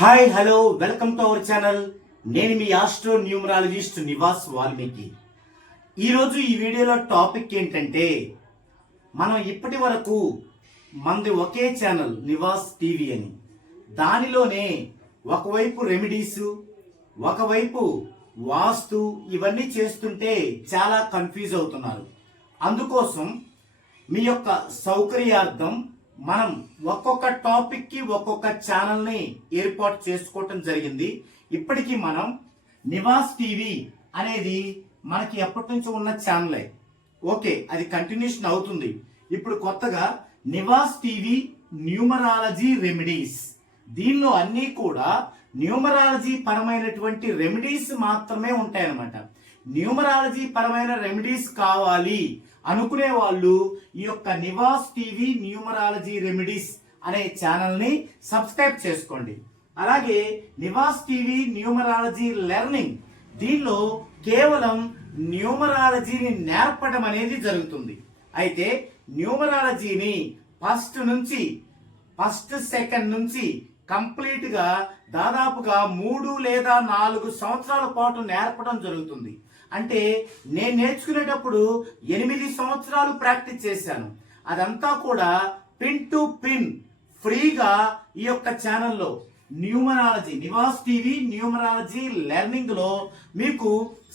Hi hello welcome to our channel. నేను మీ astro numerologist Nivas Valmiki. ఈరోజు ఈ వీడియోలో టాపిక్ ఏంటంటే మనం ఇప్పటి వరకు మనది ఒకే ఛానల్ నివాస్ టీవీ అని. దానిలోనే ఒకవైపు రెమెడీస్ ఒకవైపు వాస్తు ఇవన్నీ చేస్తుంటే చాలా కన్ఫ్యూజ్ అవుతున్నారు. అందుకోసం మీ యొక్క సౌకర్యార్థం మనం ఒక్కొక్క టాపిక్కి ఒక్కొక్క ఛానల్ని ఏర్పాటు చేసుకోవటం జరిగింది. ఇప్పటికీ మనం నివాస్ టీవీ అనేది మనకి ఎప్పటి నుంచో ఉన్న ఛానలే ఓకే అది కంటిన్యూషన్ అవుతుంది. ఇప్పుడు కొత్తగా నివాస్ టీవీ న్యూమరాలజీ రెమెడీస్. దీనిలో అన్నీ కూడా న్యూమరాలజీ పరమైనటువంటి రెమెడీస్ మాత్రమే ఉంటాయన్నమాట. న్యూమరాలజీ పరమైన రెమెడీస్ కావాలి. అనుకునే వాళ్ళు ఈ యొక్క నివాస్ టీవీ న్యూమరాలజీ రెమెడీస్ అనే ఛానల్ని సబ్స్క్రైబ్ చేసుకోండి. అలాగే నివాస్ టీవీ న్యూమరాలజీ లెర్నింగ్ దీనిలో కేవలం న్యూమరాలజీని నేర్పడం అనేది జరుగుతుంది. అయితే న్యూమరాలజీని ఫస్ట్ నుంచి ఫస్ట్ సెకండ్ నుంచి కంప్లీట్గా దాదాపుగా మూడు లేదా నాలుగు సంవత్సరాల పాటు నేర్పడం జరుగుతుంది. అంటే నేను నేర్చుకునేటప్పుడు ఎనిమిది సంవత్సరాలు ప్రాక్టీస్ చేశాను. అదంతా కూడా పిన్ టు పిన్ ఫ్రీగా ఈ యొక్క ఛానల్లో. న్యూమరాలజీ నివాస్ టీవీ న్యూమరాలజీ లెర్నింగ్లో మీకు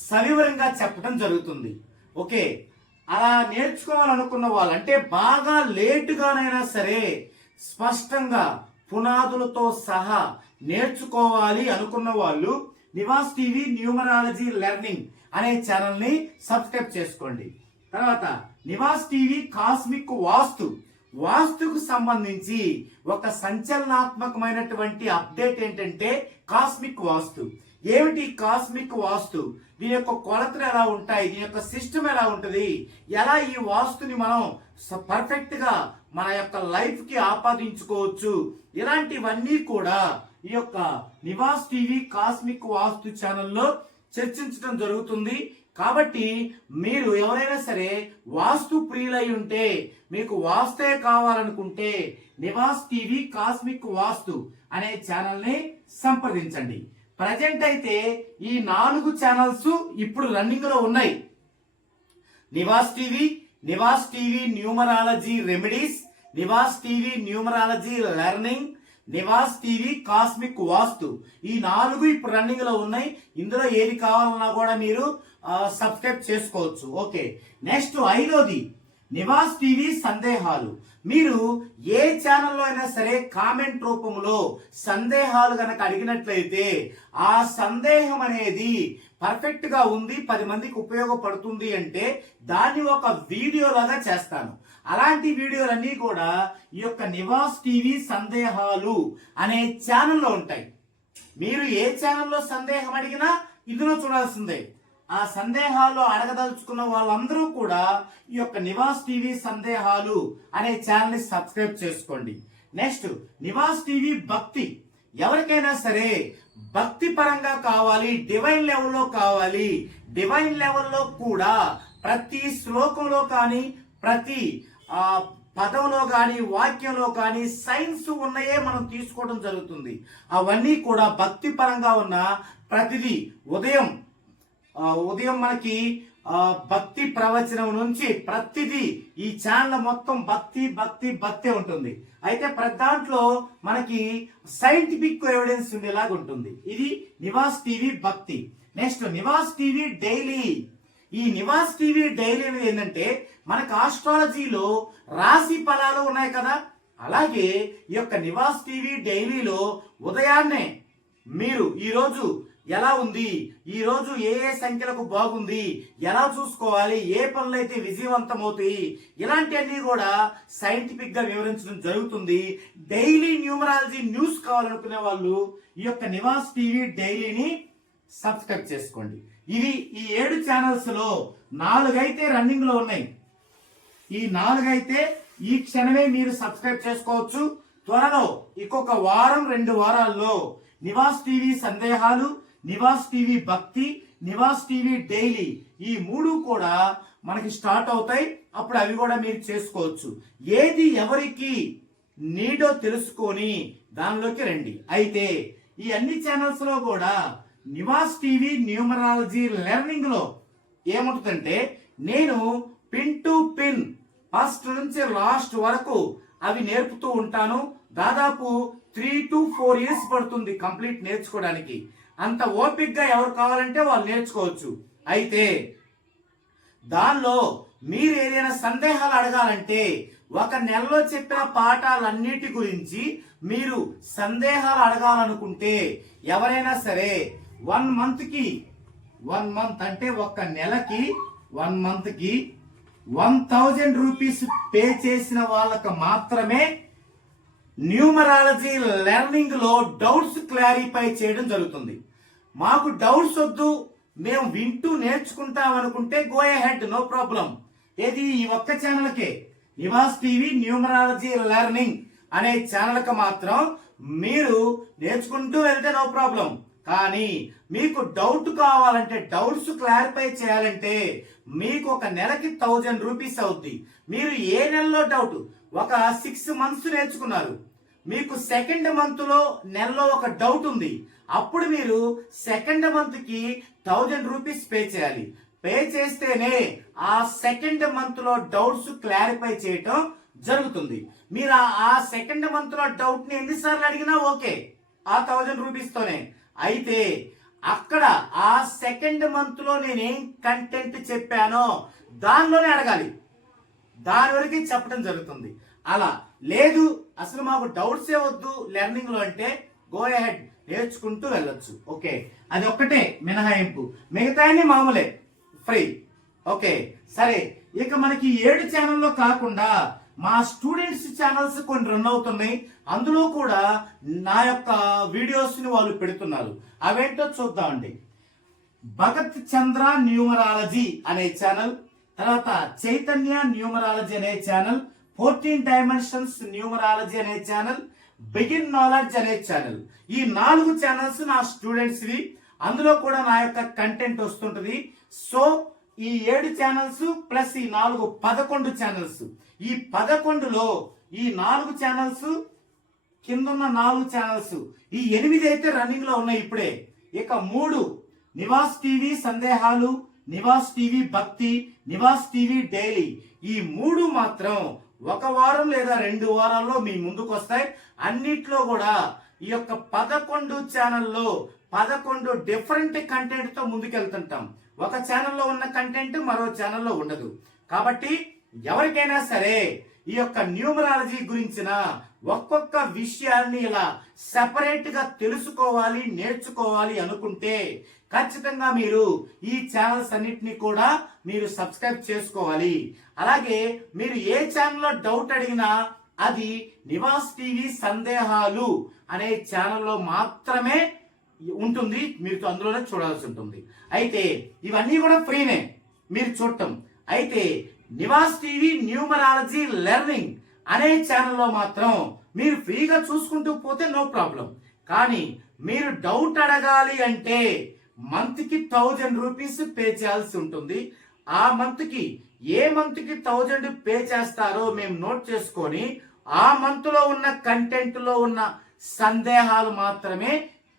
సవివరంగా చెప్పడం జరుగుతుంది. ఓకే? అలా నేర్చుకోవాలనుకున్న వాళ్ళు అంటే బాగా లేటుగానైనా సరే స్పష్టంగా పునాదులతో సహా నేర్చుకోవాలి అనుకున్న వాళ్ళు నివాస్ టీవీ న్యూమరాలజీ లెర్నింగ్ అనే ఛానల్ని సబ్స్క్రైబ్ చేసుకోండి. తర్వాత నివాస్ టీవీ కాస్మిక్ వాస్తు. వాస్తుకు సంబంధించి ఒక సంచలనాత్మకమైనటువంటి అప్డేట్ ఏంటంటే కాస్మిక్ వాస్తు. ఏమిటి కాస్మిక్ వాస్తు? దీని యొక్క కొలతలు ఎలా ఉంటాయి? దీని యొక్క సిస్టమ్ ఎలా ఉంటుంది? ఎలా ఈ వాస్తుని మనం పర్ఫెక్ట్గా మన యొక్క లైఫ్కి ఆపాదించుకోవచ్చు? ఇలాంటివన్నీ కూడా ఈ యొక్క నివాస్ టీవీ కాస్మిక్ వాస్తు ఛానల్లో చర్చించడం జరుగుతుంది. కాబట్టి మీరు ఎవరైనా సరే వాస్తు ప్రియులై ఉంటే మీకు వాస్తే కావాలనుకుంటే నివాస్ టీవీ కాస్మిక్ వాస్తు అనే ఛానల్ని సంప్రదించండి. ప్రజెంట్ అయితే ఈ నాలుగు ఛానల్స్ ఇప్పుడు రన్నింగ్లో ఉన్నాయి. Nivas TV Nivas TV numerology remedies Nivas TV numerology learning Nivas TV cosmic vastu. ఈ నాలుగు ఇప్పుడు రన్నింగ్లో ఉన్నాయి. ఇందులో ఏది కావాలన్నా కూడా మీరు సబ్స్క్రైబ్ చేసుకోవచ్చు. ఓకే. నెక్స్ట్ ఐదోది. నివాస్ టీవీ సందేహాలు. మీరు ఏ ఛానల్లో అయినా సరే కామెంట్ రూపంలో సందేహాలు కనుక అడిగినట్లయితే ఆ సందేహం అనేది పర్ఫెక్ట్గా ఉంది పది మందికి ఉపయోగపడుతుంది అంటే దాన్ని ఒక వీడియో లాగా చేస్తాను. అలాంటి వీడియోలన్నీ కూడా ఈ యొక్క నివాస్ టీవీ సందేహాలు అనే ఛానల్లో ఉంటాయి. మీరు ఏ ఛానల్లో సందేహం అడిగినా ఇందులో చూడాల్సిందే. ఆ సందేహాలు అడగదలుచుకున్న వాళ్ళందరూ కూడా ఈ యొక్క నివాస్ టీవీ సందేహాలు అనే ఛానల్ని సబ్స్క్రైబ్ చేసుకోండి. నెక్స్ట్ నివాస్ టీవీ భక్తి. ఎవరికైనా సరే భక్తి పరంగా కావాలి డివైన్ లెవెల్లో కావాలి. డివైన్ లెవెల్లో కూడా ప్రతి శ్లోకంలో కానీ ప్రతి పదంలో కానీ వాక్యంలో కానీ సైన్స్ ఉన్నాయే మనం తీసుకోవడం జరుగుతుంది. అవన్నీ కూడా భక్తి పరంగా ఉన్న ప్రతిదీ ఉదయం ఉదయం మనకి భక్తి ప్రవచనం నుంచి ప్రతిదీ ఈ ఛానల్ మొత్తం భక్తి భక్తి భక్తి ఉంటుంది. అయితే ప్రతి దాంట్లో మనకి సైంటిఫిక్ ఎవిడెన్స్ ఉండేలాగా ఉంటుంది. ఇది Nivas TV Bhakti. Next Nivas TV daily ఈ నివాస్ టీవీ డైలీ అనేది ఏంటంటే మనకు ఆస్ట్రాలజీలో రాశి ఫలాలు ఉన్నాయి కదా? అలాగే ఈ యొక్క నివాస్ టీవీ డైలీలో ఉదయాన్నే మీరు ఈరోజు ఎలా ఉంది? ఈ రోజు ఏ ఏ సంఖ్యలకు బాగుంది? ఎలా చూసుకోవాలి? ఏ పనులు అయితే విజయవంతమవుతాయి? ఇలాంటివన్నీ కూడా సైంటిఫిక్గా వివరించడం జరుగుతుంది. డైలీ న్యూమరాలజీ న్యూస్ కావాలనుకునే వాళ్ళు ఈ యొక్క నివాస్ టీవీ డైలీని సబ్స్క్రైబ్ చేసుకోండి. ఇవి ఈ ఏడు ఛానల్స్లో నాలుగైతే రన్నింగ్లో ఉన్నాయి. ఈ నాలుగైతే ఈ క్షణమే మీరు సబ్స్క్రైబ్ చేసుకోవచ్చు. త్వరలో ఇంకొక వారం రెండు వారాల్లో నివాస్ టీవీ సందేహాలు నివాస్ టీవీ భక్తి నివాస్ టీవీ డైలీ ఈ మూడు కూడా మనకి స్టార్ట్ అవుతాయి. అప్పుడు అవి కూడా మీరు చేసుకోవచ్చు. ఏది ఎవరికి నీడో తెలుసుకొని దానిలోకి రండి. అయితే ఈ అన్ని ఛానల్స్లో కూడా నివాస్ టీవీ న్యూమరాలజీ లెర్నింగ్లో ఏముంటుందంటే నేను పిన్ టు పిన్ ఫస్ట్ నుంచి లాస్ట్ వరకు అవి నేర్పుతూ ఉంటాను. దాదాపు త్రీ టు ఫోర్ ఇయర్స్ పడుతుంది కంప్లీట్ నేర్చుకోవడానికి. అంత ఓపిక్గా ఎవరు కావాలంటే వాళ్ళు నేర్చుకోవచ్చు. అయితే దానిలో మీరు ఏదైనా సందేహాలు అడగాలంటే ఒక నెలలో చెప్పిన పాఠాలన్నిటి గురించి మీరు సందేహాలు అడగాలనుకుంటే ఎవరైనా సరే వన్ మంత్కి వన్ మంత్ అంటే ఒక నెలకి వన్ మంత్కి వన్ థౌజండ్ రూపీస్ పే చేసిన వాళ్ళకు మాత్రమే న్యూమరాలజీ లెర్నింగ్లో డౌట్స్ క్లారిఫై చేయడం జరుగుతుంది. మాకు డౌట్స్ వద్దు మేము వింటూ నేర్చుకుంటాం అనుకుంటే గో హెడ్ నో ప్రాబ్లం ఏది ఈ ఒక్క ఛానల్కే? నివాస్ టీవీ న్యూమరాలజీ లెర్నింగ్ అనే ఛానల్కి మాత్రం మీరు నేర్చుకుంటూ వెళ్తే నో ప్రాబ్లం కానీ మీకు డౌట్ కావాలంటే డౌట్స్ క్లారిఫై చేయాలంటే మీకు ఒక నెలకి థౌజండ్ రూపీస్ అవుద్ది. మీరు ఏ నెలలో డౌట్ ఒక సిక్స్ మంత్స్ నేర్చుకున్నారు. మీకు సెకండ్ మంత్లో నెలలో ఒక డౌట్ ఉంది. అప్పుడు మీరు సెకండ్ మంత్కి థౌజండ్ రూపీస్ పే చేయాలి. పే చేస్తేనే ఆ సెకండ్ మంత్లో డౌట్స్ క్లారిఫై చేయటం జరుగుతుంది. మీరు ఆ- సెకండ్ మంత్లో డౌట్ని ఎన్నిసార్లు అడిగినా ఓకే. ఆ థౌజండ్ రూపీస్ తోనే. అయితే అక్కడ ఆ సెకండ్ మంత్లో నేనేం కంటెంట్ చెప్పానో దానిలోనే అడగాలి. దాని వరకు చెప్పడం జరుగుతుంది. అలా లేదు అసలు మాకు డౌట్సే వద్దు లెర్నింగ్లో అంటే గో హెడ్ నేర్చుకుంటూ వెళ్ళొచ్చు. ఓకే అది ఒక్కటే మినహాయింపు. మిగతా మామూలే ఫ్రీ ఓకే సరే ఇక మనకి ఏడు ఛానల్లో కాకుండా మా స్టూడెంట్స్ ఛానల్స్ కొన్ని రన్ అవుతున్నాయి. అందులో కూడా నా యొక్క వీడియోస్ని వాళ్ళు పెడుతున్నారు. అవేంటో చూద్దామండి భగత్ చంద్ర న్యూమరాలజీ అనే ఛానల్ తర్వాత చైతన్య న్యూమరాలజీ అనే ఛానల్ ఫోర్టీన్ డైమెన్షన్స్ న్యూమరాలజీ అనే ఛానల్ బిగిన్ నాలెడ్జ్ అనే ఛానల్ ఈ నాలుగు ఛానల్స్ నా స్టూడెంట్స్ది అందులో కూడా నా యొక్క కంటెంట్ వస్తుంటది. సో ఈ ఏడు ఛానల్స్ ప్లస్ ఈ నాలుగు పదకొండు ఛానల్స్ ఈ పదకొండులో ఈ నాలుగు ఛానల్స్ కిందన్న నాలుగు ఛానల్స్ ఈ ఎనిమిది అయితే రన్నింగ్లో ఉన్నాయి ఇప్పుడే. ఇక మూడు నివాస్ టీవీ సందేహాలు నివాస్ టీవీ భక్తి నివాస్ టీవీ డైలీ. ఈ మూడు మాత్రం ఒక వారం లేదా రెండు వారాల్లో మీ ముందుకు వస్తాయి. అన్నిట్లో కూడా ఈ యొక్క పదకొండు ఛానల్లో పదకొండు డిఫరెంట్ కంటెంట్తో ముందుకెళ్తుంటాం. ఒక ఛానల్లో ఉన్న కంటెంట్ మరో ఛానల్లో ఉండదు. కాబట్టి ఎవరికైనా సరే ఈ యొక్క న్యూమరాలజీ గురించిన ఒక్కొక్క విషయాన్ని ఇలా సెపరేట్గా తెలుసుకోవాలి నేర్చుకోవాలి అనుకుంటే ఖచ్చితంగా మీరు ఈ ఛానల్స్ అన్నిటిని కూడా మీరు సబ్స్క్రైబ్ చేసుకోవాలి. అలాగే మీరు ఏ ఛానల్లో డౌట్ అడిగినా అది నివాస్ టీవీ సందేహాలు అనే ఛానల్లో మాత్రమే ఉంటుంది. మీరు అందులోనే చూడాల్సి ఉంటుంది. అయితే ఇవన్నీ కూడా ఫ్రీనే మీరు చూడటం. అయితే నివాస్ టీవీ న్యూమరాలజీ లెర్నింగ్ అనే ఛానల్లో మాత్రం మీరు ఫ్రీగా చూసుకుంటూ పోతే నో ప్రాబ్లం. కానీ మీరు డౌట్ అడగాలి అంటే మంత్కి థౌజండ్ రూపీస్ పే చేయాల్సి ఉంటుంది. ఆ మంత్కి ఏ మంత్కి థౌజండ్ పే చేస్తారో మేము నోట్ చేసుకొని ఆ మంత్లో ఉన్న కంటెంట్లో ఉన్న సందేహాలు మాత్రమే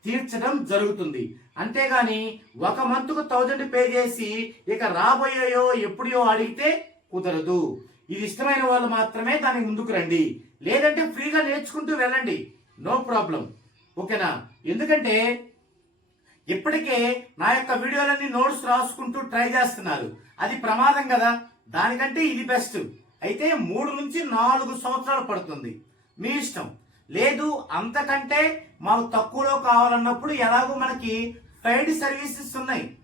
తీర్చడం జరుగుతుంది. అంతేగాని ఒక మంత్కు థౌజండ్ పే చేసి ఇక రాబోయేయో ఎప్పుడో అడిగితే కుదరదు. ఇది ఇష్టమైన వాళ్ళు మాత్రమే దానికి ముందుకు రండి. లేదంటే ఫ్రీగా నేర్చుకుంటూ వెళ్ళండి. No problem. ఓకేనా? ఎందుకంటే ఇప్పటికే నా యొక్క వీడియోలన్నీ నోట్స్ రాసుకుంటూ ట్రై చేస్తున్నారు. అది ప్రమాదం కదా? దానికంటే ఇది బెస్ట్. అయితే మూడు నుంచి నాలుగు సంవత్సరాలు పడుతుంది. మీ ఇష్టం. లేదు అంతకంటే మాకు తక్కువలో కావాలన్నప్పుడు ఎలాగో మనకి పెయిడ్ సర్వీసెస్ ఉన్నాయి.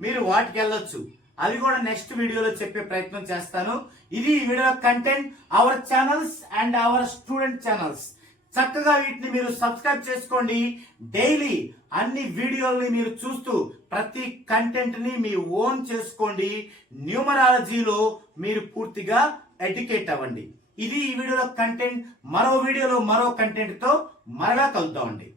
మీరు వాటికి వెళ్ళొచ్చు. అవి కూడా నెక్స్ట్ వీడియోలో చెప్పే ప్రయత్నం చేస్తాను. ఇది ఈ video content our channels and our student channels చక్కగా వీటిని మీరు సబ్స్క్రైబ్ చేసుకోండి. డైలీ అన్ని వీడియోల్ని మీరు చూస్తూ ప్రతి కంటెంట్ని మీ ఓన్ చేసుకోండి. న్యూమరాలజీలో మీరు పూర్తిగా ఎడ్యుకేట్ అవ్వండి. ఇది ఈ వీడియోలో కంటెంట్ మరో వీడియోలో మరో కంటెంట్తో మరలా కలుద్దామండి.